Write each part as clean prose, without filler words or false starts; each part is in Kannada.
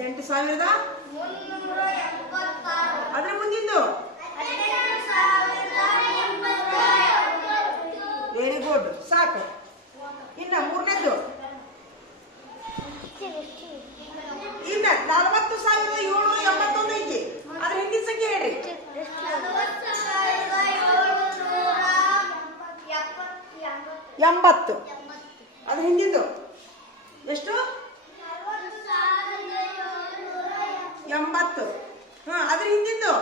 18,376 ಅದ್ರ ಮುಂದಿಂದು ವೆರಿ ಗುಡ್ ಸಾಕು. ಇನ್ನ ಮೂರನೇದ್ದು ಇನ್ನ 40,781 ಐತಿ. ಅದ್ರ ಹಿಂದಿನ ಸಂಖ್ಯೆ ಹೇಳ್ರಿ. 80. ಅದ್ರ ಹಿಂದಿದ್ದು ಎಷ್ಟು? 80. ಅದ್ರ ಹಿಂದಿದ್ದು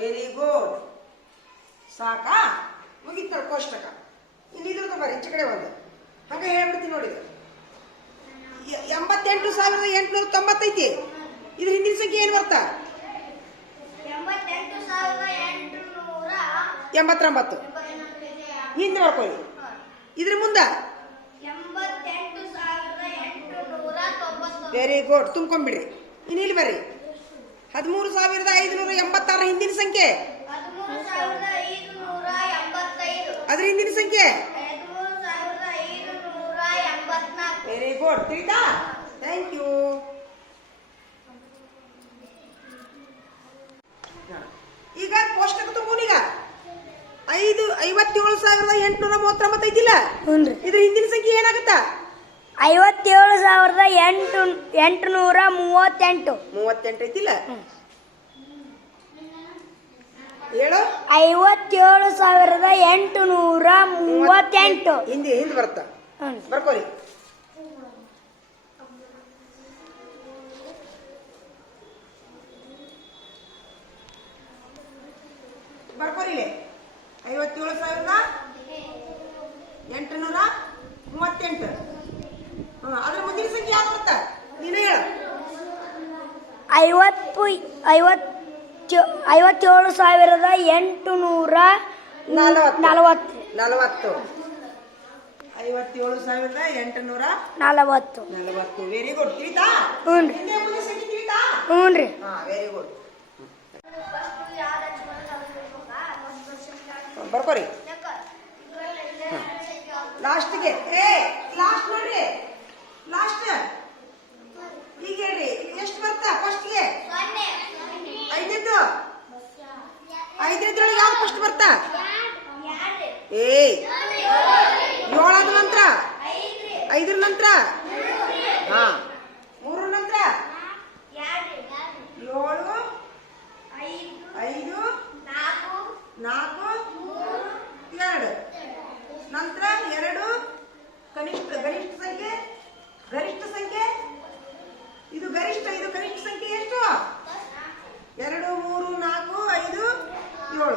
ವೆರಿ ಗುಡ್ ಸಾಕಾ? ಮುಗಿತ ಕೋಷ್ಟಕ. ಇನ್ನು ಇದ್ರದ್ದು ಬರ್ರಿ ಈಚೆ ಕಡೆ ಒಂದು ಹಾಗೆ ಹೇಳ್ಬಿಡ್ತೀನಿ ನೋಡಿ. 88,890 ಐತಿ. ಇದ್ರ ಹಿಂದಿನ ಸಂಖ್ಯೆ ಏನು ಬರ್ತಾ? 89. ಹಿಂದೆ ಬರ್ಕೊಳ್ಳಿ. ಇದ್ರ ಮುಂದ ವೆರಿ ಗುಡ್ ತುಂಬ್ಕೊಂಡ್ಬಿಡ್ರಿ. ಇನ್ನು ಇಲ್ಲಿ ಬರ್ರಿ. 13,586 ಹಿಂದಿನ ಸಂಖ್ಯೆ. ಅದ್ರ ಹಿಂದಿನ ಸಂಖ್ಯೆ ವೆರಿ ಗುಡ್. ತಿಳಿತಾ? Thank you. ಈಗ ಕೋಷ್ಟಕ ತುಂಬೋನೀಗ 57,839 ಐತಿಲ್ಲ? ಇದ್ರ ಹಿಂದಿನ ಸಂಖ್ಯೆ ಏನಾಗುತ್ತಾ? 57,838 ಐತಿಲ್ಲ? ಹೇಳು. 57,838 ಹಿಂದೆ ಬರ್ತಾ ಬರ್ಕೋರಿ. ಬರ್ಕೋರಿ 57,838. ಅದ್ರ ಮುಂದಿನ ಸಂಖ್ಯೆ ಯಾವ್ದು ಬರ್ತಾ? ನೀನು ಹೇಳು. 57,840. 57,840. Very good. ತಿಳಿತಾ? ಹಿಂದೆ ಮುಂದೆ ಸಂಖ್ಯೆ ತಿಳಿತಾ? ಹ್ಞೂನ್ರಿ. Very good. ಬರ್ಕೋರಿ. ಲಾಸ್ಟ್ಗೆ ಲಾಸ್ಟ್ ನೋಡ್ರಿ. ಲಾಸ್ಟ್ ಈಗ ಹೇಳ್ರಿ ಎಷ್ಟು ಬರ್ತಾ? ಫಸ್ಟ್ಗೆ 5ನೇದ್ದು. 5ನೇದ್ರೊಳಗೆ ಯಾವ್ದು ಫಸ್ಟ್ ಬರ್ತಾ? 7 ಆದ ನಂತರ 5ರ ನಂತರ 3ರ ನಂತರ 7 5 4 2 ನಂತರ 2 ಗರಿಷ್ಠ ಸಂಖ್ಯೆ. ಇದು ಗರಿಷ್ಠ, ಇದು ಕನಿಷ್ಠ ಸಂಖ್ಯೆ ಎಷ್ಟು? 2 3 4 5 7.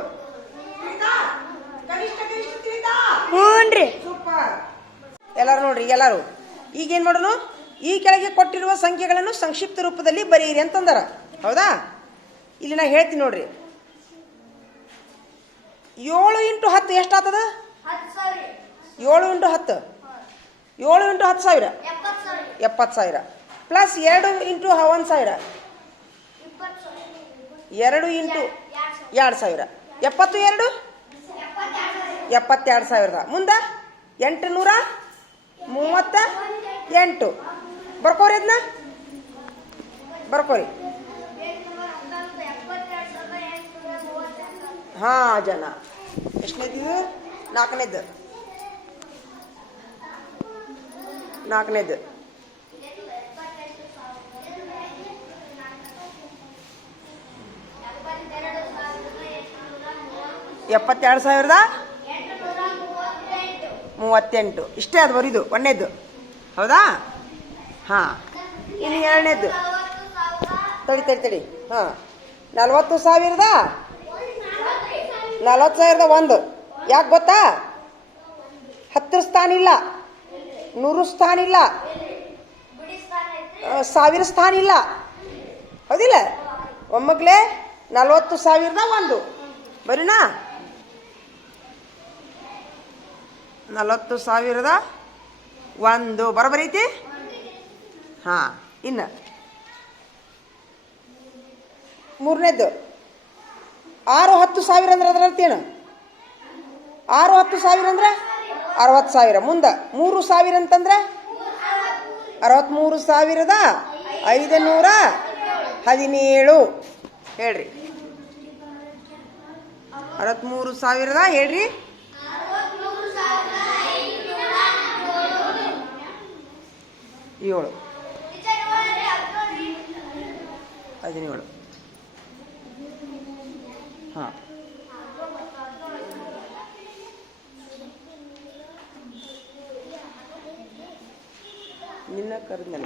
ತಿಳಿತಾ? ಕನಿಷ್ಠ ತಿಳಿತಾ? ಹ್ಞೂನ್ರಿ. ಸೂಪರ್. ಎಲ್ಲರೂ ನೋಡ್ರಿ. ಎಲ್ಲರೂ ಈಗೇನು ಮಾಡೋಣ? ಈ ಕೆಳಗೆ ಕೊಟ್ಟಿರುವ ಸಂಖ್ಯೆಗಳನ್ನು ಸಂಕ್ಷಿಪ್ತ ರೂಪದಲ್ಲಿ ಬರೆಯಿರಿ ಅಂತಂದಾರ. ಹೌದಾ? ಇಲ್ಲಿ ನಾ ಹೇಳ್ತೀನಿ ನೋಡ್ರಿ. 7 × 10 ಎಷ್ಟಾಗ್ತದ? 7 × 10 7 × 10,000 70,000 ಪ್ಲಸ್ 2 × 1,000 2 × 2,000 72 72,000. ಮುಂದೆ 838. ಬರ್ಕೋರಿ. ಅದನ್ನ ಬರ್ಕೋರಿ. ಜನ ಎಷ್ಟನೇದು? 4ನೇದು. 72,838. ಇಷ್ಟೇ ಅದು ಬರೀದು ಒಂದನೇದು. ಹೌದಾ? ಇನ್ನು 2ನೇದು ತಡಿ 40,001. ಯಾಕೆ ಗೊತ್ತಾ? 10 ಸ್ಥಾನ ಇಲ್ಲ, 100 ಸ್ಥಾನ ಇಲ್ಲ, 1000 ಸ್ಥಾನ ಇಲ್ಲ. ಹೌದಿಲ್ಲ? ಒಮ್ಮಗ್ಲೇ 40,001 ಬರೀನಾ? 40,001 ಬರೋಬರೈತಿ. ಇನ್ನು 3ನೇದು 6-10,000 ಅಂದ್ರೆ ಅದರ ಅರ್ಥ ಏನು? 6-10,000 ಅಂದ್ರೆ 60,000. ಮುಂದೆ 3,000 ಅಂತಂದ್ರೆ 63,517 ಹೇಳ್ರಿ. 63,000 ಹೇಳ್ರಿ. 7 17 ಹಾಂ. ನಿನ್ನ ಕರೆದ್ನಲ್ಲ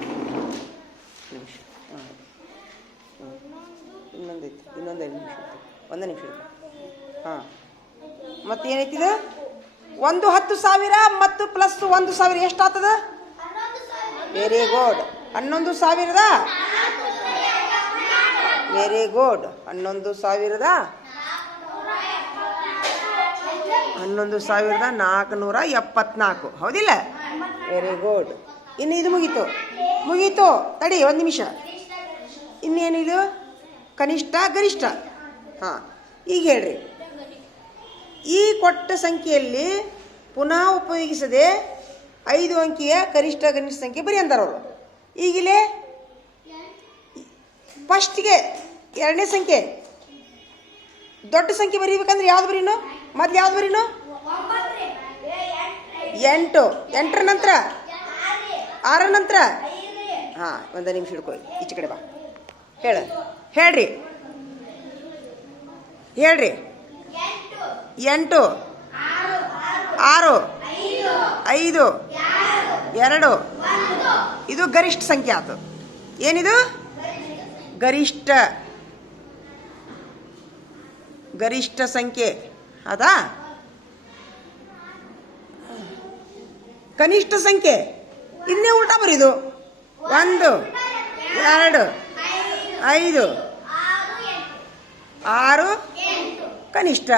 ನಿಮಿಷ. ಹಾಂ ಇನ್ನೊಂದೈತಿ, ಇನ್ನೊಂದು 5 ನಿಮಿಷ ಐತಿ, 1 ನಿಮಿಷ ಐತಿ. ಹಾಂ ಮತ್ತು ಏನೈತಿದು? 10,000 ಮತ್ತು ಪ್ಲಸ್ 1,000 ಎಷ್ಟಾಗ್ತದ? Very good. 11,000 very good. 11,474 ಹೌದಿಲ್ಲ? Very good. ಇನ್ನು ಇದು ಮುಗೀತು ತಡಿ 1 ನಿಮಿಷ. ಇನ್ನೇನಿದು? ಕನಿಷ್ಠ ಗರಿಷ್ಠ. ಹಾಂ ಈಗ ಹೇಳ್ರಿ. ಈ ಕೊಟ್ಟ ಸಂಖ್ಯೆಯಲ್ಲಿ ಪುನಃ ಉಪಯೋಗಿಸದೆ 5 ಅಂಕಿಯ ಗರಿಷ್ಠ ಸಂಖ್ಯೆ ಬರೀ ಅಂತಾರವರು. ಈಗಿಲ್ಲೇ ಫಸ್ಟ್ಗೆ 2ನೇ ಸಂಖ್ಯೆ ದೊಡ್ಡ ಸಂಖ್ಯೆ ಬರೀಬೇಕಂದ್ರೆ ಯಾವ್ದು ಬರೀನು? ಮೊದ್ಲು ಯಾವ್ದು ಬರೀನು? 8. 8ರ ನಂತರ 6 ನಂತರ. ಹಾಂ 1 ನಿಮಿಷ ಹಿಡ್ಕೊ, ಈಚೆ ಕಡೆ ಬಾ. ಹೇಳ್ರಿ 8 8 6 5 2 ಇದು ಗರಿಷ್ಠ ಸಂಖ್ಯೆ ಆಯ್ತು. ಏನಿದು? ಗರಿಷ್ಠ ಸಂಖ್ಯೆ ಅದಾ? ಕನಿಷ್ಠ ಸಂಖ್ಯೆ ಇನ್ನೇ ಉಲ್ಟಾ ಬರೀದು. 1 2 5 6 ಕನಿಷ್ಠ.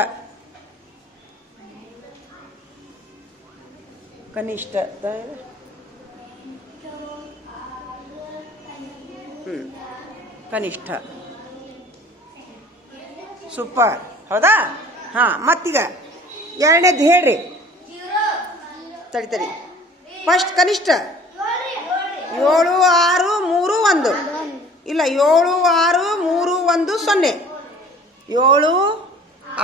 ಕನಿಷ್ಠ ಸೂಪರ್ ಹೌದಾ? ಹಾಂ ಮತ್ತೀಗ 2ನೇದು ಹೇಳ್ರಿ. ತಡಿ ಫಸ್ಟ್ ಕನಿಷ್ಠ 7 6 3 1 ಇಲ್ಲ 7 6 3 1 0. 7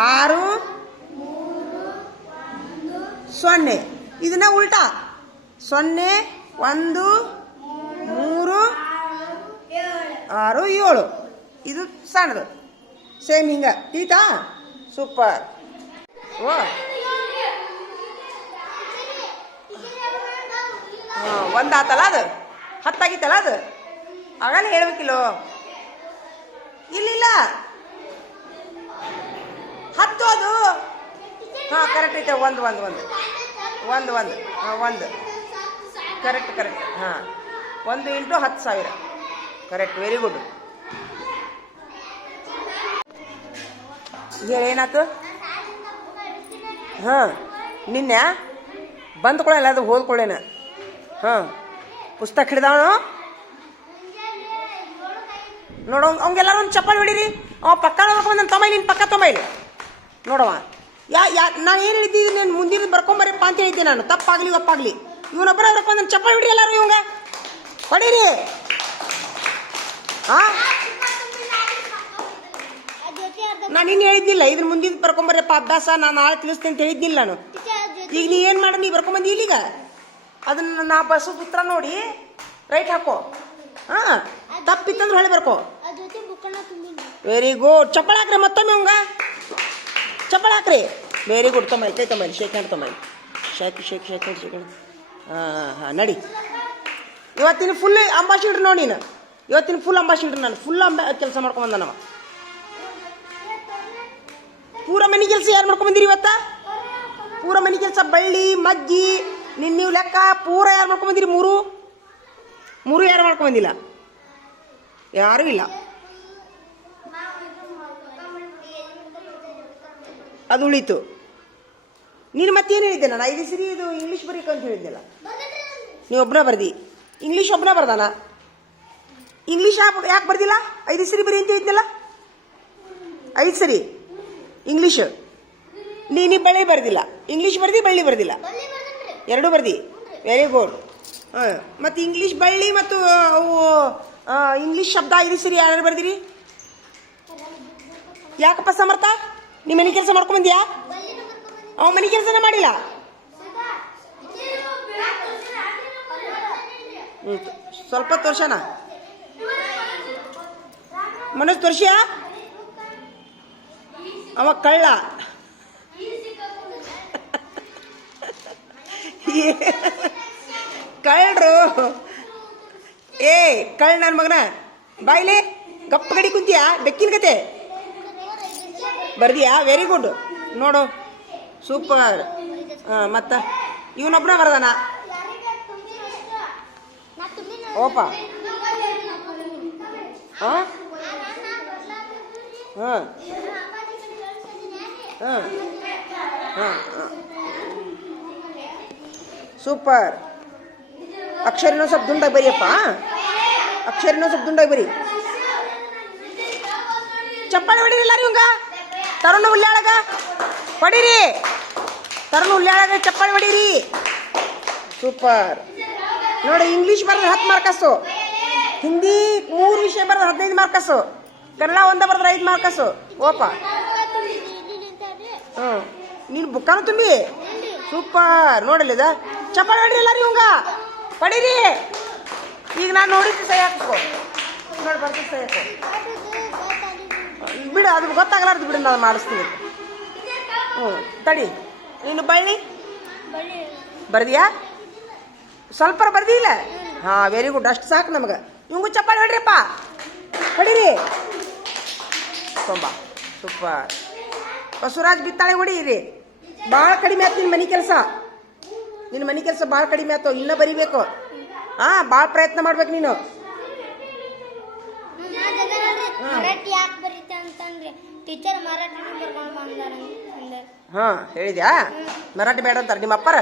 6 0 ಇದನ್ನ ಉಲ್ಟಾ 0 1 3 6 7 ಇದು ಸಣ್ಣದು. ಸೇಮ್ ಹಿಂಗ ತಿಳಿತಾ? ಸೂಪರ್. ಓ ಹಾಂ 1 ಆತಲ್ಲ, ಅದು 10 ಆಗಿತ್ತಲ್ಲ, ಅದು ಆಗಲ್ಲ ಹೇಳ್ಬೇಕಿಲ್ಲೋ. ಇಲ್ಲ 10 ಅದು. ಹಾಂ ಕರೆಕ್ಟ್ ಐತೆ. 1 1 1 1 1 ಹಾಂ 1 ಕರೆಕ್ಟ್. ಹಾಂ 1 × 10,000 ಕರೆಕ್ಟ್. Very good. ಏನಾಯ್ತು? ಹಾಂ ನಿನ್ನೆ ಬಂದ್ಕೊಳ್ಳಲ್ಲ, ಅದು ಹೋದ್ಕೊಳ್ಳೇನ. ಹಾಂ ಪುಸ್ತಕ ಹಿಡ್ದಾವನು ನೋಡೋ. ಅವಂಗೆಲ್ಲರೂ ಒಂದು ಚಪ್ಪಲಿ ಹೊಡೀರಿ. ಅವ ಪಕ್ಕ ನೋಡ್ಕೊಂಡು ನನ್ನ ತೊಂಬೈಲಿ, ನಿನ್ನ ಪಕ್ಕ ತೊಂಬೈಲಿ ನೋಡವ. ನಾನು ಏನು ಹೇಳಿದ್ದೀನಿ? ನಾನು ಮುಂದಿನ ಬರ್ಕೊಂಬರಪ್ಪ ಅಂತ ಹೇಳಿದ್ದೆ ನಾನು. ತಪ್ಪಾಗಲಿ ಒಪ್ಪಾಗಲಿ ಇವನೊಬ್ಬರ ಬರ್ಕೊಂಡು ನನ್ನ ಚಪ್ಪಲಿ ಹೊಡಿ ಎಲ್ಲರೂ ಇವಂಗ ಹೊಡೀರಿ. ಹಾಂ ನಾನು ಇನ್ನು ಹೇಳಿದ್ನಿಲ್ಲ ಇದ್ರ ಮುಂದಿನ ಬರ್ಕೊಂಬರಪ್ಪ ಅಭ್ಯಾಸ ನಾನು ನಾಳೆ ತಿಳಿಸ್ತೀನಿ ಅಂತ ಹೇಳಿದ್ನಿಲ್ಲ ನಾನು. ಈಗ ನೀ ಏನು ಮಾಡು? ನೀ ಬರ್ಕೊಂಬಂದಿ ಇಲ್ಲಿಗ ಅದನ್ನು ನಾ ಬಸ್ಸದ ಉತ್ತರ ನೋಡಿ ರೈಟ್ ಹಾಕೋ. ಹಾಂ ತಪ್ಪಿತ್ತಂದ್ರೆ ಹೊಳೆ ಬರ್ಕೋ. Very good. ಚಪ್ಪಳ ಹಾಕ್ರಿ ಮತ್ತೊಮ್ಮೆ ಅವಂಗ ಚಪ್ಪಳ ಹಾಕ್ರಿ. Very good. ತೊಂಬೈಲಿ ಕೈ ತೊಂಬೈಲಿ ಶೇಕ್ ಹ್ಯಾಂಡ್ ತೊಂಬೈಲಿ ಶೇಕ್ ಹ್ಯಾಂಡ್. ಹಾಂ ನಡಿ. ಇವತ್ತಿನ ಫುಲ್ ಅಂಬಾಸಿಡ್ರ್ ನೋಡಿ ನೀನು. ಇವತ್ತಿನ ಫುಲ್ ಅಂಬಾಸಿಡ್ರ್ ನಾನು. ಫುಲ್ ಕೆಲಸ ಮಾಡ್ಕೊಂಬಂದ ನಾವು. ಪೂರ ಮನೆ ಕೆಲಸ ಯಾರು ಮಾಡ್ಕೊಂಬಂದಿರಿ ಇವತ್ತ? ಪೂರ ಮನೆ ಕೆಲಸ ಬಳ್ಳಿ ಮಗ್ಗಿ ನೀವು ಲೆಕ್ಕ ಪೂರ ಯಾರು ಮಾಡ್ಕೊಂಬಂದಿರಿ? 3 ಯಾರು ಮಾಡ್ಕೊಂಬಂದಿಲ್ಲ? ಯಾರೂ ಇಲ್ಲ. ಅದು ಉಳೀತು. ನೀನು ಮತ್ತೇನು ಹೇಳಿದ್ದೆ? ನಾನು 5 ಸರಿ ಇದು ಇಂಗ್ಲೀಷ್ ಬರೀಕ ಅಂತ ಹೇಳಿದ್ನಲ್ಲ. ನೀವು ಒಬ್ಬನ ಬರ್ದಿ. ಇಂಗ್ಲೀಷ್ ಒಬ್ಬನ ಬರ್ದಾನ. ಇಂಗ್ಲೀಷ್ ಯಾಕೆ ಬರ್ದಿಲ್ಲ? 5 ಸರಿ ಬರೀ ಅಂತ ಹೇಳಿದ್ನಲ್ಲ. 5 ಸರಿ ಇಂಗ್ಲೀಷ್. ನೀನು ಬಳ್ಳಿ ಬರ್ದಿಲ್ಲ. ಇಂಗ್ಲೀಷ್ ಬರ್ದಿ ಬಳ್ಳಿ ಬರ್ದಿಲ್ಲ. 2 ಬರ್ದಿ. Very good. ಮತ್ತು ಇಂಗ್ಲೀಷ್ ಬಳ್ಳಿ ಮತ್ತು ಅವು ಇಂಗ್ಲೀಷ್ ಶಬ್ದ ಇದು ಸರಿ ಯಾರು ಬರ್ದಿರಿ? ಯಾಕಪ್ಪ ಸಮರ್ಥ, ನೀ ಮನೆ ಕೆಲಸ ಮಾಡ್ಕೊಂಬಂದ್ಯಾ? ಅವ ಮನೆ ಕೆಲಸನೇ ಮಾಡಿಲ್ಲ. ಸ್ವಲ್ಪ ತೋರ್ಸಣ ಮನೋಜ್, ತೋರ್ಸಿಯ? ಅವ ಕಳ್ಳ. ಕಳ್ರು ಏ ಕಳ್ಳ ನನ್ನ ಮಗನ, ಬಾಯ್ಲಿ ಗಪ್ಪ ಗಡಿ ಕುಂತಿಯಾ? ಬೆಕ್ಕಿನ ಕತೆ ಬರ್ದಿಯಾ? ವೆರಿ ಗುಡ್ ನೋಡು, ಸೂಪರ್. ಮತ್ತ ಇವನೊಬ್ಬನ ಬರ್ದಾನ. ಓಪ ಹಾಂ ಹಾಂ ಹಾಂ ಹಾಂ ಸೂಪರ್. ಅಕ್ಷರಿನೂ ಸ್ವಲ್ಪ ದುಂಡಾಗಿ ಬರಿಯಪ್ಪ, ಅಕ್ಷರಿನೂ ಸ್ವಲ್ಪ ದುಂಡಾಗಿ ಬರಿ. ಚಪ್ಪಾಳೆ ಹೊಡೀರಿ ಎಲ್ಲಾರು. ಇವಂಗ ತರುಣ ಉಲ್ಲಾಳಗ ಹೊಡೀರಿ, ತರುಣ ಉಲ್ಲಾಳಗ ಚಪ್ಪಾಳೆ ಹೊಡೀರಿ. ಸೂಪರ್. ನೋಡಿ, ಇಂಗ್ಲೀಷ್ ಬರೆದ್ರೆ 10 ಮಾರ್ಕಸ್ಸು, ಹಿಂದಿ 3 ವಿಷಯ ಬರೆದ್ರೆ 15 ಮಾರ್ಕಸ್ಸು, ಕನ್ನಡ 1 ಬರೆದ್ರೆ 5 ಮಾರ್ಕಸ್ಸು. ಓಪ ನೀನು ಬುಕ್ಕಾನು ತುಂಬಿ ಸೂಪರ್. ನೋಡಲಿದ ಚಪ್ಪಾಳೆ ಹೊಡೀರಿ ಎಲ್ಲಾರು. ಇವಂಗ ಹೊಡೀರಿ. ಈಗ ನಾನು ನೋಡಿದ್ದು ಸಹಿ ಹಾಕೋ, ನೋಡಿ ಬರ್ತೀನಿ ಸಹಿ ಹಾಕೋ. ಬಿಡು, ಅದು ಗೊತ್ತಾಗಲಾರ್ದು ಬಿಡು, ನಾನು ಮಾಡಿಸ್ತೀನಿ. ತಡಿ. ನೀನು ಬಳ್ಳಿ ಬರ್ದಿಯಾ? ಸ್ವಲ್ಪ ಬರ್ದಿಲ್ಲ? ಹಾಂ, ವೆರಿ ಗುಡ್, ಅಷ್ಟು ಸಾಕು ನಮ್ಗೆ. ಇವಂಗೂ ಚಪ್ಪಾಳೆ ಹೊಡ್ರಿಪ್ಪ, ಹೊಡೀರಿ. ತೊಂಬ ಸೂಪರ್. ಬಸವರಾಜ್ ಬಿತ್ತಾಳೆ ಹೊಡೀರಿ. ಭಾಳ ಕಡಿಮೆ ಆಯ್ತು ನಿನ್ನ ಮನೆ ಕೆಲಸ, ನಿನ್ನ ಮನೆ ಕೆಲಸ ಭಾಳ ಕಡಿಮೆ ಆಯ್ತು. ಇನ್ನೂ ಬರಿಬೇಕು. ಹಾಂ, ಭಾಳ ಪ್ರಯತ್ನ ಮಾಡ್ಬೇಕು ನೀನು. ಹಾಂ, ಹೇಳಿದ್ಯಾ? ಮರಾಠಿ ಬೇಡ ಅಂತಾರೆ ನಿಮ್ಮ ಅಪ್ಪರ?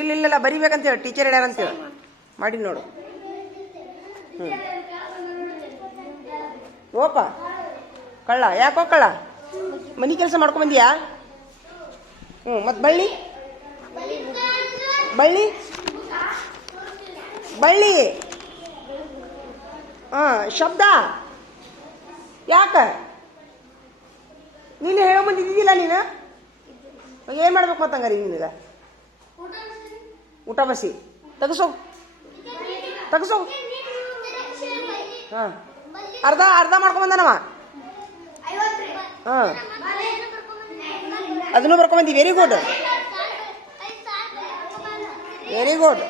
ಇಲ್ಲ ಬರಿಬೇಕಂತ ಹೇಳಿ ಟೀಚರ್ ಹೇಳ್ಯಾರ ಅಂತೇಳಿ ಮಾಡಿ ನೋಡು. ಓಪ ಕಳ್ಳ, ಯಾಕೋ ಕಳ್ಳ? ಮನೆ ಕೆಲಸ ಮಾಡ್ಕೊಂಬಂದಿಯಾ? ಮತ್ತು ಬಳ್ಳಿ ಬಳ್ಳಿ ಬಳ್ಳಿ ಶಬ್ದ ಯಾಕ ನೀನು ಹೇಳೋ ಮುಂದೆ ಇದ್ದಿದ್ದಿಲ್ಲ? ನೀನು ಏನು ಮಾಡ್ಬೇಕು ಮತ್ತಂಗಾರಿ? ನಿನಗ ಊಟ ಬಸಿ ತೆಗಸೋ ತೆಗಸೋ. ಹಾಂ, ಅರ್ಧ ಮಾಡ್ಕೊಂಬಂದನವ. ಹಾಂ, ಅದನ್ನು ಬರ್ಕೊಂಬಂದಿ. Very good, very good.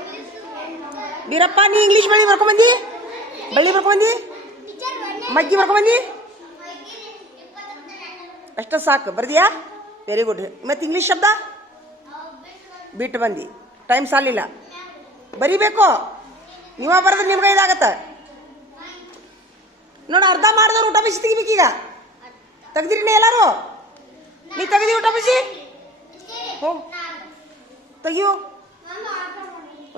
Beerappa, ನೀ ಇಂಗ್ಲೀಷ್ ಬಳ್ಳಿ ಬರ್ಕೊಂಬಂದಿ? ಬಳ್ಳಿ ಬರ್ಕೊಂಬಂದಿ? ಮಗ್ಗಿ ಬರ್ಕೊಂಬಂದಿ? ಅಷ್ಟ ಸಾಕು ಬರ್ದಿಯಾ? Very good. ಮತ್ತು ಇಂಗ್ಲೀಷ್ ಶಬ್ದ ಬಿಟ್ಟು ಬಂದು ಟೈಮ್ ಸಾಲಿಲ್ಲ, ಬರಿಬೇಕು. ನೀವ ಬರೆದ್ರೆ ನಿಮ್ಗೆ ಇದಾಗತ್ತೆ. ನೋಡ, ಅರ್ಧ ಮಾಡಿದವ್ರು ಊಟ ಬಿಸಿ ತೆಗಿಬೇಕೀಗ. ತೆಗ್ದಿರಿ ಎಲ್ಲಾರು? ನೀ ತೆಗ್ದಿ ಊಟ ಬಿಸಿ? ಹೋ ತೆಗಿಯೋ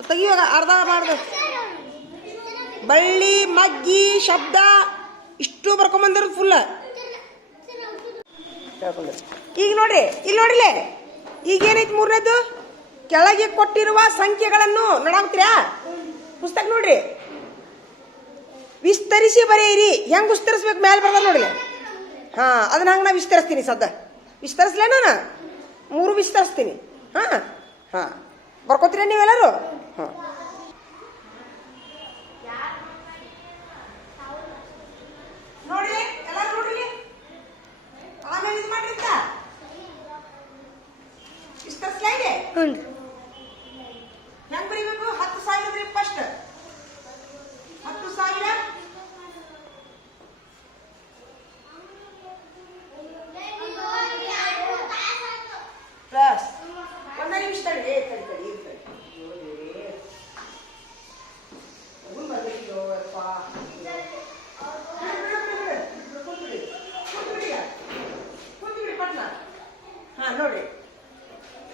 ತೆಗಿಯುವಾಗ ಅರ್ಧ ಮಾಡ್ದು. ಬಳ್ಳಿ, ಮಗ್ಗಿ, ಶಬ್ದ ಇಷ್ಟು ಬರ್ಕೊಂಬಂದ್ರು ಫುಲ್. ಈಗ ನೋಡ್ರಿ, ಇಲ್ಲಿ ನೋಡಿಲೆ, ಈಗ ಏನೈತಿ ಮೂರನೇದು? ಕೆಳಗೆ ಕೊಟ್ಟಿರುವ ಸಂಖ್ಯೆಗಳನ್ನು ನೋಡಾಕ್ತೀರಾ? ಪುಸ್ತಕ ನೋಡ್ರಿ. ವಿಸ್ತರಿಸಿ ಬರೆಯಿರಿ. ಹೆಂಗ್ ವಿಸ್ತರಿಸ್ಬೇಕು ಮೇಲೆ ಬರ್ದ ನೋಡ್ರಿ. ಹಾ, ಅದನ್ನ ಹಂಗೆ ನಾ ವಿಸ್ತರಿಸ್ತೀನಿ. ಸದ್ದ ವಿಸ್ತರಿಸ್ಲೇನ? 3 ವಿಸ್ತರಿಸ್ತೀನಿ. ಹಾ ಹಾ, ಬರ್ಕೋತೀರ ನೀವೆಲ್ಲರೂ? ಹಾಂ, ನೋಡ್ರಿ ಎಲ್ಲರೂ ನೋಡ್ರಿ. ಆಮೇಲೆ ಇದು ಮಾಡ್ರಿ ಅಂತ ವಿಸ್ತರಿಸ್ಲಾಗೆ ಹೆಂಗ್ ಬರೀಬೇಕು? 10,000 ಫಸ್ಟ್ 10,000 ಪ್ಲಸ್ 1 ನಿಮಿಷ ತಡಿ. ಹಾಂ, ನೋಡ್ರಿ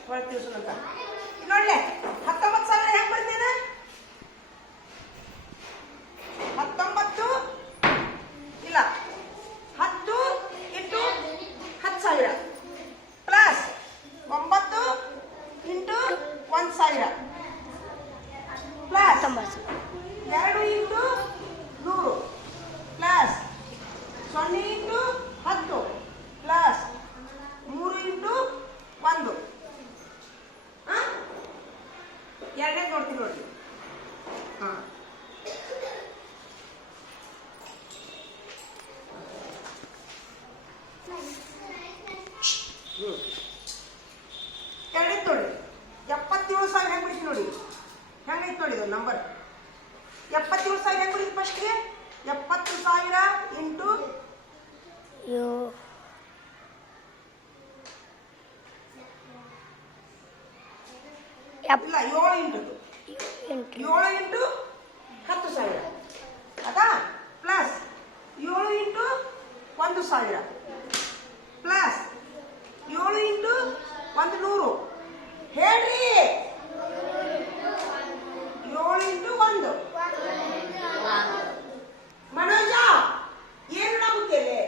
ಹೊರ ತಿಳ್ಸೋಣಂತ ನೋಡ್ಲೆ. 19,000 ಹೆಂಗ್ ಬರ್ತೀನ? 19 ಇಲ್ಲ 10 into 10,000 plus 9 into 1,000 plus 19 2 into 100 plus 0 into 10 plus 3 into 1. ಎರಡನೇ ನೋಡ್ತೀನಿ ನೋಡಿ. ಹಾಂ ಎರಡೈತೆ ನೋಡಿ. 77,000 ಹೆಂಗೆ ಬಿಡಿಸಿ ನೋಡಿ. ಹೆಂಗೈತೆ ನೋಡಿ ಇದು ನಂಬರ್. 77,000 ಹೆಂಗೆ ಬಿಡಿಸಿ ಫಸ್ಟ್ಗೆ? 70,000 ಇಂಟು ಇಲ್ಲ 7 ಇಂಟು 7 ಇಂಟು 10,000 ಅದಾ ಪ್ಲಸ್ 7 ಇಂಟು 1,000 ಪ್ಲಸ್ 7 ಇಂಟು 100. ಹೇಳ್ರಿ 7 ಇಂಟು 1. ಮನೋಜ ಏನು ಆಗುತ್ತೇನೆ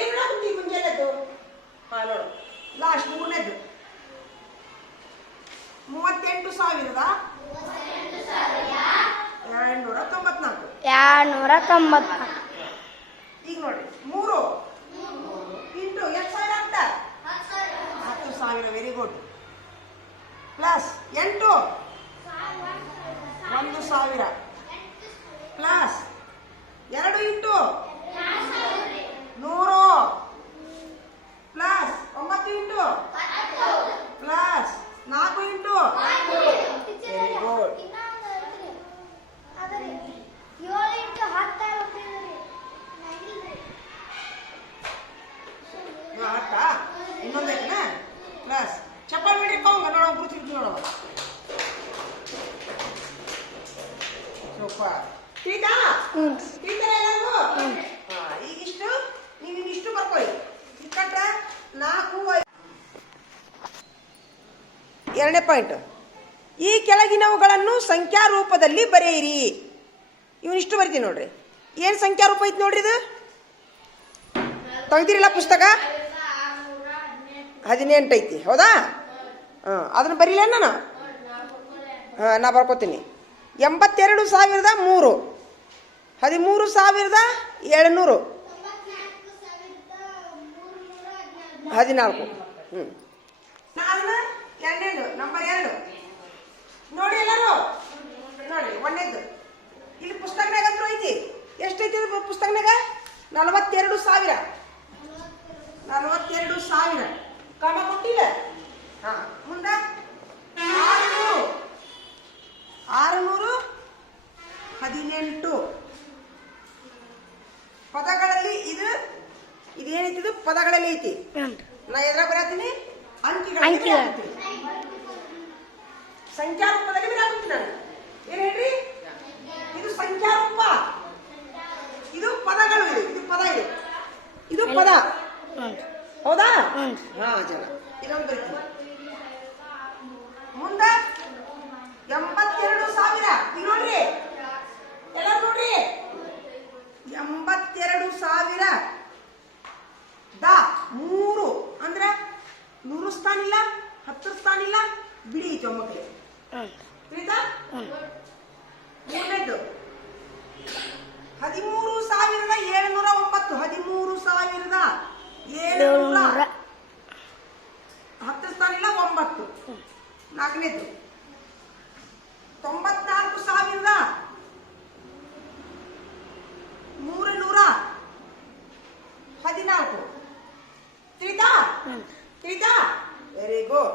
ಏನು ಆಗುತ್ತೆ ಮುಂಜಾನೆದು? ಹಾಂ ನೋಡು ಲಾಸ್ಟ್ ಮೂರನೇದು 38,294. 294. ಈಗ ನೋಡಿ 3 ಇಂಟು ಎಷ್ಟು ಸಾವಿರ ಅಂತ 10,000. Very good. Plus 8 1,000 plus 2 into 100 plus 9 into plus 4 into. Very good. ಆಟ ಇನ್ನೊಂದೈತನ ಪ್ಲಸ್ ಚಪ್ಪಾಳೆ ಬಿಡ್ರಿಪ್ಪ ಅವಂಗ ನೋಡೋ ಗುರುತು ನೋಡವ. ಸೂಪರ್. ಟೀಕಾ ಟೀಚರ್ ಎಲ್ಲರಿಗೂ ಈಗ ಇಷ್ಟು ನೀವು ಇಷ್ಟು ಬರ್ಕೊಳ್ಳಿ. ಇಕ್ಕಟ್ಟ 4 5. ಎರಡನೇ ಪಾಯಿಂಟ್, ಈ ಕೆಳಗಿನವುಗಳನ್ನು ಸಂಖ್ಯಾ ರೂಪದಲ್ಲಿ ಬರೆಯಿರಿ. ಇವನಿಷ್ಟು ಬರಿತೀನಿ ನೋಡ್ರಿ. ಏನು ಸಂಖ್ಯಾ ರೂಪ ಐತಿ ನೋಡ್ರಿ. ಇದು ತೆಗ್ದಿರಿಲ್ಲ ಪುಸ್ತಕ 18 ಐತಿ ಹೌದಾ? ಅದನ್ನು ಬರೀಲ ನಾನು. ನಾ ಬರ್ಕೋತೀನಿ. 82,003 13,700 14. ಎರಡನೇದು ನಂಬರ್ 2 ನೋಡಿ ಎಲ್ಲರೂ ನೋಡಿ. ಒಂದೇದು ಇಲ್ಲಿ ಪುಸ್ತಕನಾಗ ಅಂತೂ ಐತಿ. ಎಷ್ಟೈತಿ ಇದು ಪುಸ್ತಕನಾಗ? 42,000. 42,000 ಕಾಮ ಕೊಟ್ಟಿಲ್ಲ. ಹಾಂ ಮುಂದೆ 618 ಪದಗಳಲ್ಲಿ. ಇದೇನೈತಿ? ಇದು ಪದಗಳಲ್ಲಿ ಐತಿ. ನಾ ಎದ್ರಾಗ ಬರತ್ತೀನಿ ಅಂಕಿಗಳಲ್ಲಿ ಸಂಖ್ಯಾ ರೂಪದಲ್ಲಿ ಬರಾಕತ್ತೀನಿ ನಾನು. ಏನ್ ಹೇಳ್ರಿ? ಇದು ಸಂಖ್ಯಾ ರೂಪ, ಇದು ಪದಗಳು. ಇದು ಪದ, ಇದು ಪದ ಹೌದಾ? ಹಾ ಜನ ಇನ್ನೊಂದು ಬರೀತೀನಿ. ಮುಂದೆ 82,000 ಈಗ ನೋಡ್ರಿ ಎಲ್ಲ ನೋಡ್ರಿ. 82,000 3 ಅಂದ್ರೆ 100 ಸ್ಥಾನ ಇಲ್ಲ, 10 ಸ್ಥಾನ ಇಲ್ಲ, ಬಿಡಿ ಚೊಮ್ಮಕ್ಲಿ ತಿಳಿತಾ? ಮೂರನೇದು 13,709. 13,700 10 ಸ್ಥಾನ ಇಲ್ಲ, 9. ನಾಲ್ಕನೇದು 94,314. ತಿಳಿತಾ? ತಿಳಿತಾ? Very good.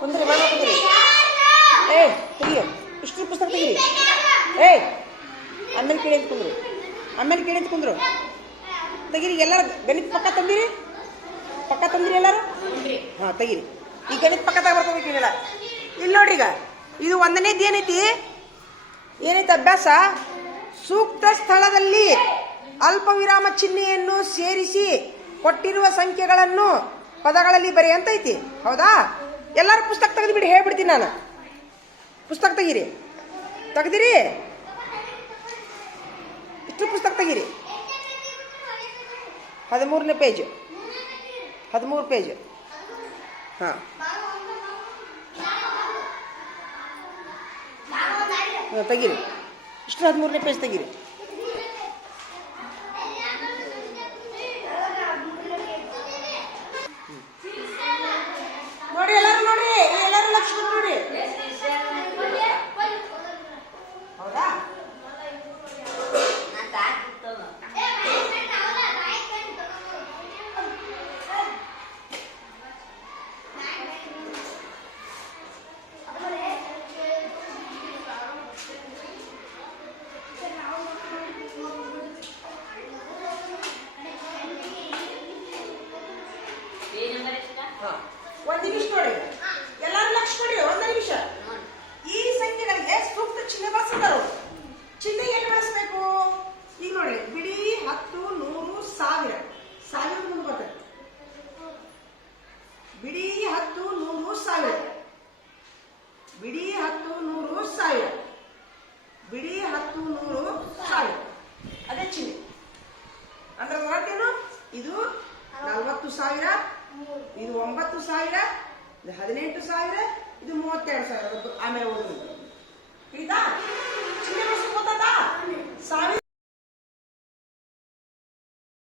ಕುಂದ್ರಿ ಮನೆ ಕುಂದ್ರಿ. ತೆಗಿಯೋ ಇಷ್ಟು ಪುಸ್ತಕ ತೆಗಿರಿ. ಆಮೇಲೆ ಕೇಳಿ ಅಂತ ಕುಂದ್ರು. ಆಮೇಲೆ ಕೇಳಿ ಅಂತ ಕುಂದ್ರು. ತೆಗಿರಿ ಎಲ್ಲರೂ. ಗಣಿತ ಪಕ್ಕ ತಂದಿರಿ? ಪಕ್ಕ ತಂದಿರಿ ಎಲ್ಲರೂ? ಹಾಂ ತೆಗಿರಿ. ಈ ಗಣಿತ ಪಕ್ಕ ಬರ್ಕೋಬೇಕಿಲ್ಲ. ಇಲ್ಲಿ ನೋಡ್ರಿ. ಈಗ ಇದು ಒಂದನೇದು ಏನೈತಿ? ಅಭ್ಯಾಸ. ಸೂಕ್ತ ಸ್ಥಳದಲ್ಲಿ ಅಲ್ಪ ವಿರಾಮ ಚಿಹ್ನೆಯನ್ನು ಸೇರಿಸಿ ಕೊಟ್ಟಿರುವ ಸಂಖ್ಯೆಗಳನ್ನು ಪದಗಳಲ್ಲಿ ಬರೆ ಅಂತ ಐತಿ ಹೌದಾ? ಎಲ್ಲರೂ ಪುಸ್ತಕ ತೆಗೆದುಬಿಡಿ, ಹೇಳ್ಬಿಡ್ತೀನಿ ನಾನು. ಪುಸ್ತಕ ತೆಗೀರಿ. ತೆಗ್ದಿರಿ? ಇಷ್ಟು ಪುಸ್ತಕ ತೆಗೀರಿ. 13ನೇ ಪೇಜ್. 13 ಪೇಜ್. ಹಾಂ ತೆಗೀರಿ ಇಷ್ಟು 13ನೇ ಪೇಜ್ ತೆಗೀರಿ. ನೋಡಿ ಎಲ್ಲರೂ ನೋಡಿ, ಎಲ್ಲರೂ ಲಕ್ಷ ಕೊಟ್ಟು ನೋಡಿ. ಹೌದಾ? ಒಂದು ನಿಮಿಷ ನೋಡಿ, ಎಲ್ಲರೂ ಲಕ್ಷ ಕೊಡಿ. ಒಂದು ನಿಮಿಷ. ಈ ಸಂಖ್ಯೆಗಳಿಗೆ ಸೂಕ್ತ ಚಿಹ್ನೆ ಬಳಸಿದಾರ. ಚಿಹ್ನೆ ಏನು ಬಳಸಬೇಕು? ಈಗ ನೋಡಿ, ಬಿಡಿ 10, 100, 1000. 1000 ಮುಂದೆ ಬರ್ತದೆ. ಬಿಡಿ 10, 100, 1000. ಬಿಡಿ 10, 100, 1000. ಬಿಡಿ 10, 100, 1000. ಅದೇ ಚಿಹ್ನೆ. ಅಂದ್ರೆ ನೋಡ್ತೇನು, ಇದು 40,000, ಇದು 9,000, ಇದು 18,000, ಇದು 32,000. ಆಮೇಲೆ ಓದುದು